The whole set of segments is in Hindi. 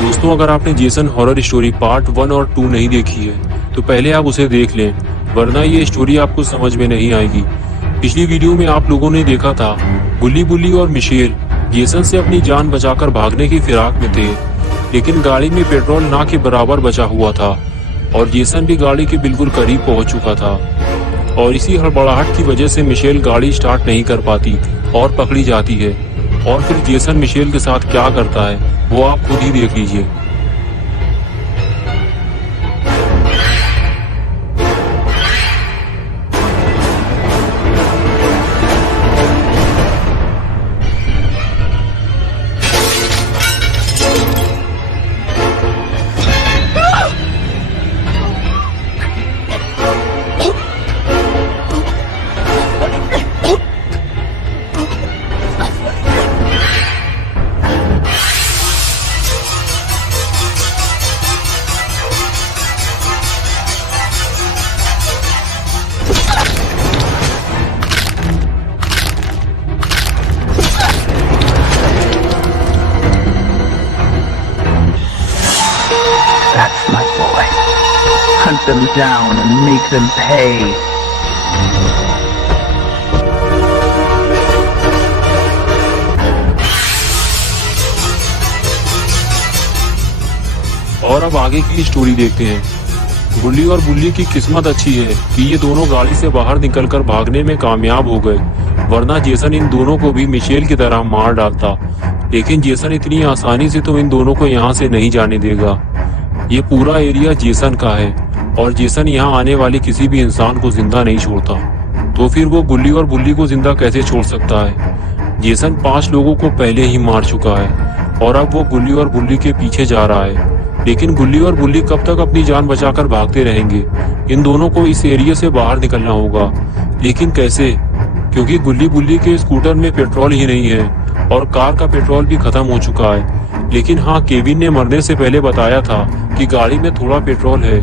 दोस्तों, अगर आपने जेसन हॉरर स्टोरी पार्ट 1 और 2 नहीं देखी है तो पहले आप उसे देख लें, वरना ये स्टोरी आपको समझ में नहीं आएगी। पिछली वीडियो में आप लोगों ने देखा था गुल्ली बुल्ली और मिशेल जेसन से अपनी जान बचाकर भागने की फिराक में थे, लेकिन गाड़ी में पेट्रोल ना के बराबर बचा हुआ था और जेसन भी गाड़ी के बिल्कुल करीब पहुंच चुका था। और इसी हड़बड़ाहट की वजह से मिशेल गाड़ी स्टार्ट नहीं कर पाती और पकड़ी जाती है। और फिर जेसन मिशेल के साथ क्या करता है वो आप खुद ही देख लीजिए। That's my boy. Hunt them down and make them pay. और अब आगे की स्टोरी देखते हैं। गुल्ली और बुल्ली की किस्मत अच्छी है कि ये दोनों गाड़ी से बाहर निकलकर भागने में कामयाब हो गए, वरना जेसन इन दोनों को भी मिशेल की तरह मार डालता। लेकिन जेसन इतनी आसानी से तो इन दोनों को यहाँ से नहीं जाने देगा। ये पूरा एरिया जेसन का है और जेसन यहाँ आने वाले किसी भी इंसान को जिंदा नहीं छोड़ता, तो फिर वो गुल्ली और बुल्ली को जिंदा कैसे छोड़ सकता है। जेसन 5 लोगों को पहले ही मार चुका है और अब वो गुल्ली और बुल्ली के पीछे जा रहा है। लेकिन गुल्ली और बुल्ली कब तक अपनी जान बचाकर भागते रहेंगे? इन दोनों को इस एरिया से बाहर निकलना होगा, लेकिन कैसे? क्योंकि गुल्ली बुल्ली के स्कूटर में पेट्रोल ही नहीं है और कार का पेट्रोल भी खत्म हो चुका है। लेकिन हाँ, केविन ने मरने से पहले बताया था कि गाड़ी में थोड़ा पेट्रोल है।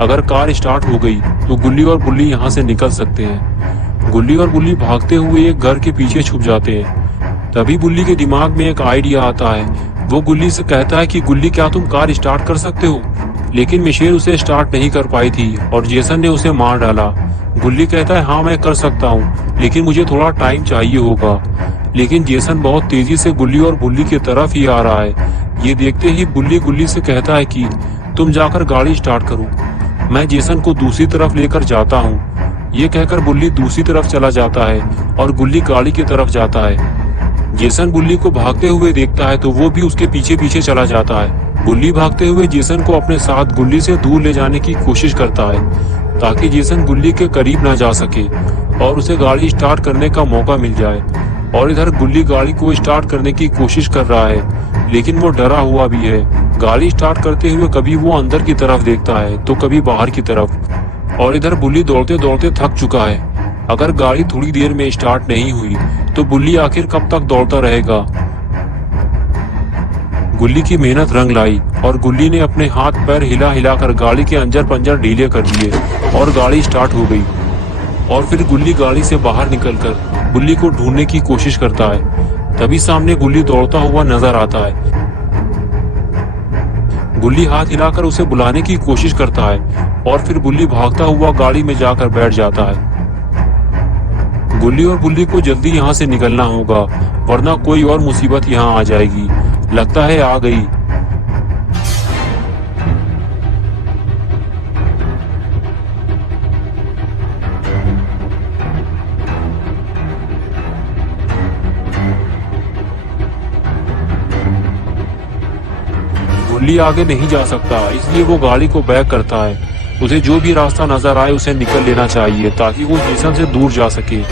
अगर कार स्टार्ट हो गई तो गुल्ली और बुल्ली यहाँ से निकल सकते हैं। गुल्ली और बुल्ली भागते हुए एक घर के पीछे छुप जाते हैं। तभी बुल्ली के दिमाग में एक आइडिया आता है। वो गुल्ली से कहता है कि गुल्ली, क्या तुम कार स्टार्ट कर सकते हो? लेकिन मिशेल उसे स्टार्ट नहीं कर पाई थी और जेसन ने उसे मार डाला। गुल्ली कहता है, हाँ मैं कर सकता हूँ, लेकिन मुझे थोड़ा टाइम चाहिए होगा। लेकिन जेसन बहुत तेजी से गुल्ली और बुल्ली की तरफ ही आ रहा है। ये देखते ही बुल्ली गुल्ली से कहता है कि तुम जाकर गाड़ी स्टार्ट करो, मैं जेसन को दूसरी तरफ लेकर जाता हूँ। ये कहकर बुल्ली दूसरी तरफ चला जाता है और गुल्ली गाड़ी की तरफ जाता है। जेसन बुल्ली को भागते हुए देखता है तो वो भी उसके पीछे पीछे चला जाता है। बुल्ली भागते हुए जेसन को अपने साथ गुल्ली से दूर ले जाने की कोशिश करता है ताकि जेसन गुल्ली के करीब ना जा सके और उसे गाड़ी स्टार्ट करने का मौका मिल जाए। और इधर गुल्ली गाड़ी को स्टार्ट करने की कोशिश कर रहा है, लेकिन वो डरा हुआ भी है। गाड़ी स्टार्ट करते हुए कभी वो अंदर की तरफ देखता है तो कभी बाहर की तरफ। और इधर बुल्ली दौड़ते दौड़ते थक चुका है। अगर गाड़ी थोड़ी देर में स्टार्ट नहीं हुई तो बुल्ली आखिर कब तक दौड़ता रहेगा? गुल्ली की मेहनत रंग लाई और गुल्ली ने अपने हाथ पैर हिला हिलाकर गाड़ी के अंजर पंजर ढीले कर दिए और गाड़ी स्टार्ट हो गई। और फिर गुल्ली गाड़ी से बाहर निकलकर बुल्ली को ढूंढने की कोशिश करता है। तभी सामने गुल्ली दौड़ता हुआ नजर आता है। गुल्ली हाथ हिलाकर उसे बुलाने की कोशिश करता है और फिर बुल्ली भागता हुआ गाड़ी में जाकर बैठ जाता है। गुल्ली और बुल्ली को जल्दी यहाँ से निकलना होगा, वरना कोई और मुसीबत यहाँ आ जाएगी। लगता है आ गई। गुल्ली आगे नहीं जा सकता, इसलिए वो गाड़ी को बैक करता है। उसे जो भी रास्ता नजर आए उसे निकल लेना चाहिए ताकि वो जेसन से दूर जा सके।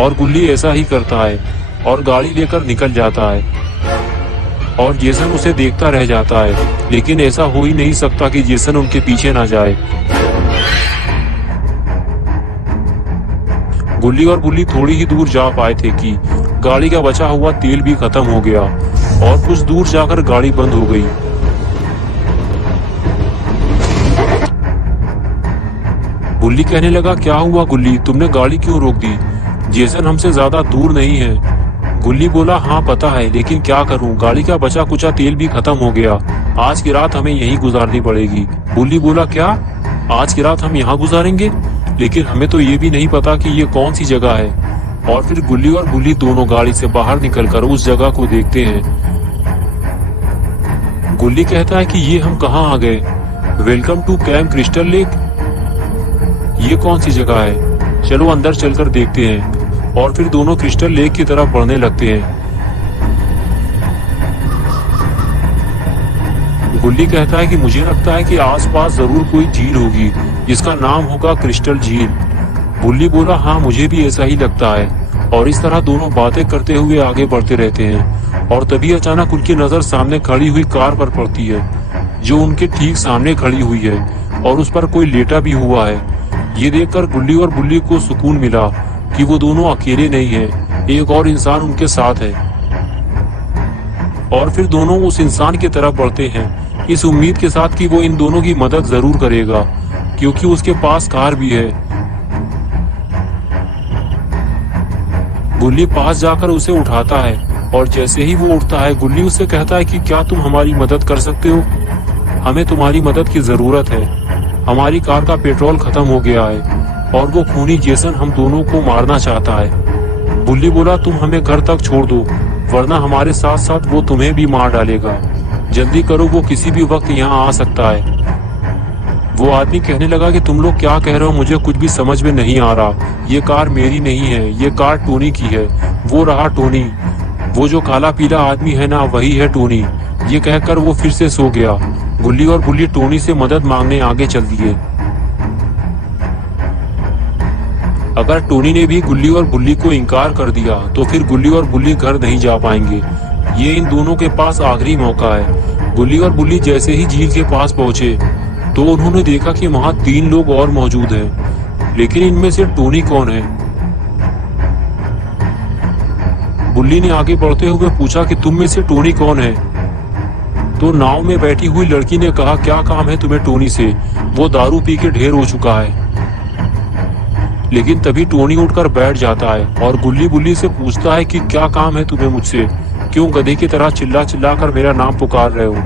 और गुल्ली ऐसा ही करता है और गाड़ी लेकर निकल जाता है। और जेसन उसे देखता रह जाता है, लेकिन ऐसा हो ही नहीं सकता कि जेसन उनके पीछे ना जाए। गुल्ली और बुल्ली थोड़ी ही दूर जा पाए थे कि गाड़ी का बचा हुआ तेल भी खत्म हो गया और कुछ दूर जाकर गाड़ी बंद हो गई। बुल्ली कहने लगा, क्या हुआ गुल्ली, तुमने गाड़ी क्यों रोक दी? जेसन हमसे ज्यादा दूर नहीं है। गुल्ली बोला, हाँ पता है, लेकिन क्या करूं, गाड़ी का बचा कुचा तेल भी खत्म हो गया। आज की रात हमें यहीं गुजारनी पड़ेगी। गुल्ली बोला, क्या आज की रात हम यहाँ गुजारेंगे? लेकिन हमें तो ये भी नहीं पता कि ये कौन सी जगह है। और फिर गुल्ली और बुल्ली दोनों गाड़ी से बाहर निकलकर उस जगह को देखते हैं। गुल्ली कहता है कि ये हम कहाँ आ गए? Welcome to camp Crystal Lake. ये कौन सी जगह है? चलो अंदर चलकर देखते हैं। और फिर दोनों क्रिस्टल लेक की तरफ बढ़ने लगते हैं। गुल्ली कहता है कि मुझे लगता है कि आसपास जरूर कोई झील होगी जिसका नाम होगा क्रिस्टल झील। बुल्ली बोला, हाँ मुझे भी ऐसा ही लगता है। और इस तरह दोनों बातें करते हुए आगे बढ़ते रहते हैं। और तभी अचानक उनकी नजर सामने खड़ी हुई कार पर पड़ती है, जो उनके ठीक सामने खड़ी हुई है और उस पर कोई लेटा भी हुआ है। ये देखकर गुल्ली और बुल्ली को सुकून मिला कि वो दोनों अकेले नहीं हैं, एक और इंसान उनके साथ है। और फिर दोनों उस इंसान की तरफ बढ़ते हैं, इस उम्मीद के साथ कि वो इन दोनों की मदद जरूर करेगा, क्योंकि उसके पास कार भी है। गुल्ली पास जाकर उसे उठाता है और जैसे ही वो उठता है, गुल्ली उससे कहता है कि क्या तुम हमारी मदद कर सकते हो? हमें तुम्हारी मदद की जरूरत है। हमारी कार का पेट्रोल खत्म हो गया है और वो खूनी जेसन हम दोनों को मारना चाहता है। बुल्ली बोला, तुम हमें घर तक छोड़ दो, वरना हमारे साथ साथ वो तुम्हें भी मार डालेगा। जल्दी करो, वो किसी भी वक्त यहाँ आ सकता है। वो आदमी कहने लगा कि तुम लोग क्या कह रहे हो, मुझे कुछ भी समझ में नहीं आ रहा। ये कार मेरी नहीं है, ये कार टोनी की है। वो रहा टोनी, वो जो काला पीला आदमी है ना, वही है टोनी। ये कहकर वो फिर से सो गया। गुल्ली और बुल्ली टोनी से मदद मांगने आगे चल दिए। अगर टोनी ने भी गुल्ली और बुल्ली को इनकार कर दिया तो फिर गुल्ली और बुल्ली घर नहीं जा पाएंगे। ये इन दोनों के पास आखिरी मौका है। गुल्ली और बुल्ली जैसे ही झील के पास पहुंचे तो उन्होंने देखा कि वहां 3 लोग और मौजूद हैं, लेकिन इनमें से टोनी कौन है? बुल्ली ने आगे बढ़ते हुए पूछा कि तुम में से टोनी कौन है? तो नाव में बैठी हुई लड़की ने कहा, क्या काम है तुम्हें टोनी से? वो दारू पी के ढेर हो चुका है। लेकिन तभी टोनी उठकर बैठ जाता है और गुल्ली बुल्ली से पूछता है कि क्या काम है तुम्हें मुझसे? क्यों गधे की तरह चिल्ला चिल्ला कर मेरा नाम पुकार रहे हो?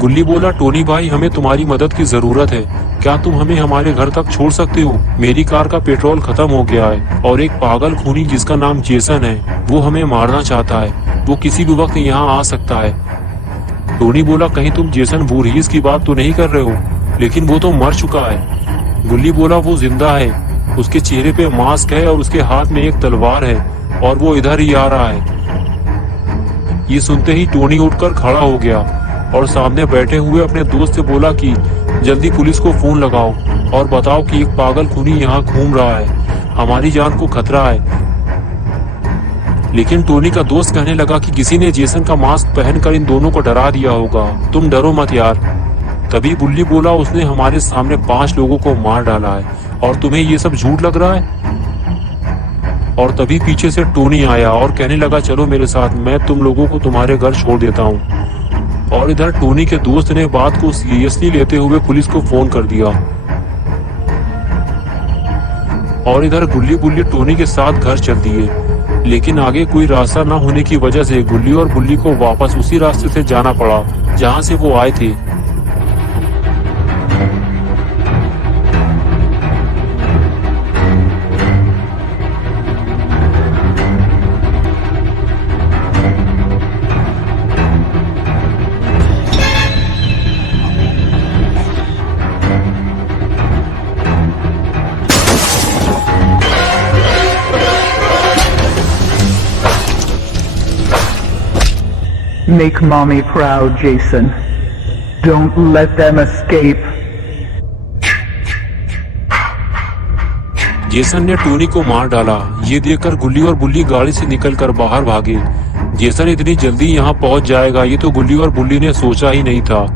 गुल्ली बोला, टोनी भाई, हमें तुम्हारी मदद की जरूरत है। क्या तुम हमें हमारे घर तक छोड़ सकते हो? मेरी कार का पेट्रोल खत्म हो गया है और एक पागल खूनी जिसका नाम जेसन है, वो हमें मारना चाहता है। वो किसी भी वक्त यहाँ आ सकता है। टोनी बोला, कहीं तुम जेसन वुरहीस की बात तो नहीं कर रहे हो? लेकिन वो तो मर चुका है। गुल्ली बोला, वो जिंदा है, उसके चेहरे पे मास्क है और उसके हाथ में एक तलवार है और वो इधर ही आ रहा है। ये सुनते ही टोनी उठकर खड़ा हो गया और सामने बैठे हुए अपने दोस्त से बोला कि जल्दी पुलिस को फोन लगाओ और बताओ कि एक पागल खूनी यहाँ घूम रहा है, हमारी जान को खतरा है। लेकिन टोनी का दोस्त कहने लगा कि किसी ने जेसन का मास्क पहनकर इन दोनों को डरा दिया होगा, तुम डरो मत यार। तभी बुल्ली बोला, उसने हमारे सामने 5 लोगों को मार डाला है और तुम्हें ये सब झूठ लग रहा है? और तभी पीछे से टोनी आया और कहने लगा, चलो मेरे साथ, मैं तुम लोगों को तुम्हारे घर छोड़ देता हूँ। और इधर टोनी के दोस्त ने बात को सीरियसली लेते हुए पुलिस को फोन कर दिया। और इधर गुल्ली बुल्ली टोनी के साथ घर चल दिए, लेकिन आगे कोई रास्ता न होने की वजह से गुल्ली और बुल्ली को वापस उसी रास्ते से जाना पड़ा जहाँ से वो आए थे। Make mommy proud, Jason. Don't let them escape. Jason ने टोनी को मार डाला। ये देखकर गुल्ली और बुल्ली गाड़ी से निकलकर बाहर भागे। जेसन इतनी जल्दी यहाँ पहुँच जाएगा, ये तो गुल्ली और बुल्ली ने सोचा ही नहीं था।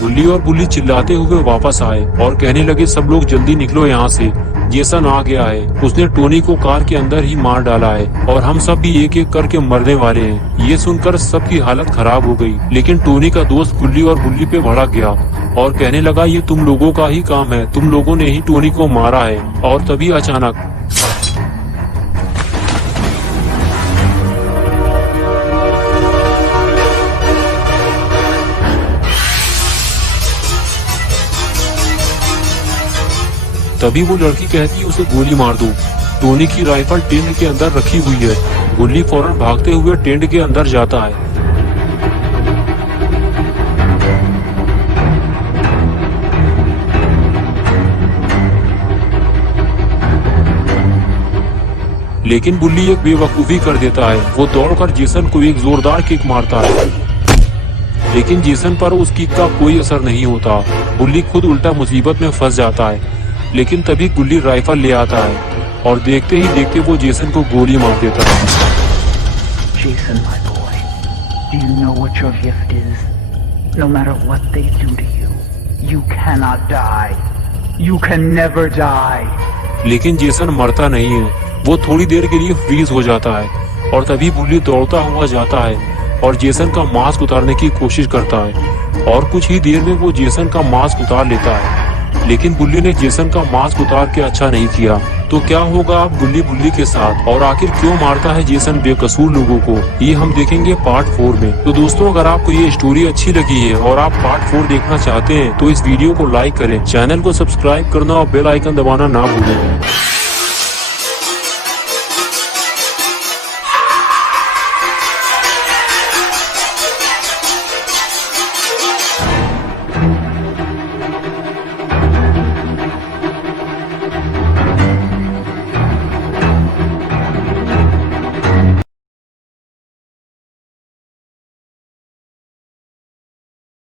गुल्ली और बुल्ली चिल्लाते हुए वापस आए और कहने लगे, सब लोग जल्दी निकलो यहाँ से, जेसन आ गया है। उसने टोनी को कार के अंदर ही मार डाला है और हम सब भी एक एक करके मरने वाले हैं। ये सुनकर सबकी हालत खराब हो गई, लेकिन टोनी का दोस्त गुल्ली और बुल्ली पे भड़क गया और कहने लगा ये तुम लोगों का ही काम है, तुम लोगों ने ही टोनी को मारा है। और तभी अचानक तभी वो लड़की कहती है उसे गोली मार दो। टोनी की राइफल टेंट के अंदर रखी हुई है। गुल्ली फौरन भागते हुए टेंट के अंदर जाता है। लेकिन बुल्ली एक बेवकूफी कर देता है। वो दौड़कर जेसन को एक जोरदार किक मारता है, लेकिन जेसन पर उस किक का कोई असर नहीं होता। बुल्ली खुद उल्टा मुसीबत में फंस जाता है। लेकिन तभी गुल्ली राइफल ले आता है और देखते ही देखते वो जेसन को गोली मार देता है। Jason, my boy, do you know what your gift is? No matter what they do to you, you cannot die. You can never die. लेकिन जेसन मरता नहीं है। वो थोड़ी देर के लिए फ्रीज हो जाता है और तभी बुल्ली दौड़ता हुआ जाता है और जेसन का मास्क उतारने की कोशिश करता है और कुछ ही देर में वो जेसन का मास्क उतार लेता है। लेकिन बुल्ली ने जेसन का मास्क उतार के अच्छा नहीं किया। तो क्या होगा अब बुल्ली के साथ, और आखिर क्यों मारता है जेसन बेकसूर लोगों को, ये हम देखेंगे पार्ट 4 में। तो दोस्तों, अगर आपको ये स्टोरी अच्छी लगी है और आप पार्ट 4 देखना चाहते हैं तो इस वीडियो को लाइक करें, चैनल को सब्सक्राइब करना और बेल आइकन दबाना ना भूलें।